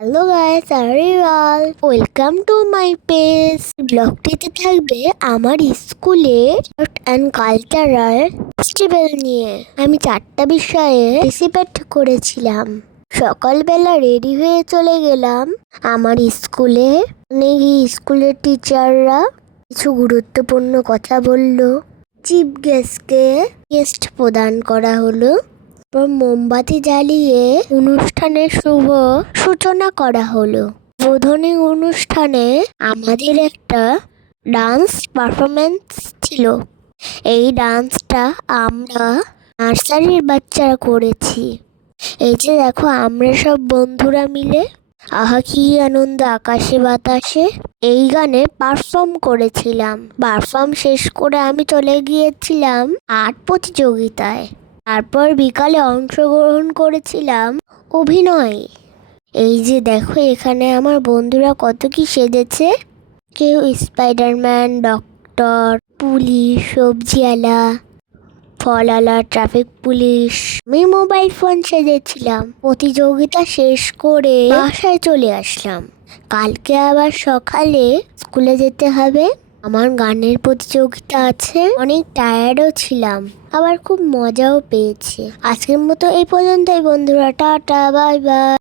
Hello guys, আরিয়াল welcome to my page. ব্লগটিতে থাকবে আমার স্কুলের আর্ট অ্যান্ড কালচারাল ফেস্টিভ্যাল নিয়ে। আমি 4টা বিষয়ে পার্টিসিপেট করেছিলাম। সকালবেলা রেডি হয়ে চলে গেলাম আমার স্কুলে। স্কুলের টিচাররা কিছু গুরুত্বপূর্ণ কথা বলল। চিফ গেস্ট প্রদান করা হলো। মোমবাতি জ্বালিয়ে অনুষ্ঠানের শুভ সূচনা করা হলো। উদ্বোধনী অনুষ্ঠানে আমাদের একটা ডান্স পারফরমেন্স ছিল। এই ডান্সটা আমরা নার্সারির বাচ্চারা করেছি। এই যে দেখো, আমরা সব বন্ধুরা মিলে আহা কি আনন্দ আকাশে বাতাসে এই গানে পারফর্ম করেছিলাম। পারফর্ম শেষ করে আমি চলে গিয়েছিলাম আর্ট প্রতিযোগিতায়। তারপর বিকালে অংশগ্রহণ করেছিলাম অভিনয়। এই যে দেখো, এখানে আমার বন্ধুরা কত কি সেজেছে। কেউ স্পাইডারম্যান, ডক্টর, পুলিশ, সবজিওয়ালা, ফলওয়ালা, ট্রাফিক পুলিশ। আমি মোবাইল ফোন সেজেছিলাম। প্রতিযোগিতা শেষ করে বাসায় চলে আসলাম। কালকে আবার সকালে স্কুলে যেতে হবে। আমার গানের প্রতিযোগিতা আছে। অনেক টায়ার্ডও ছিলাম, আবার খুব মজাও পেয়েছি। আজকের মতো এই পর্যন্তই বন্ধুরা। Tata, bye bye.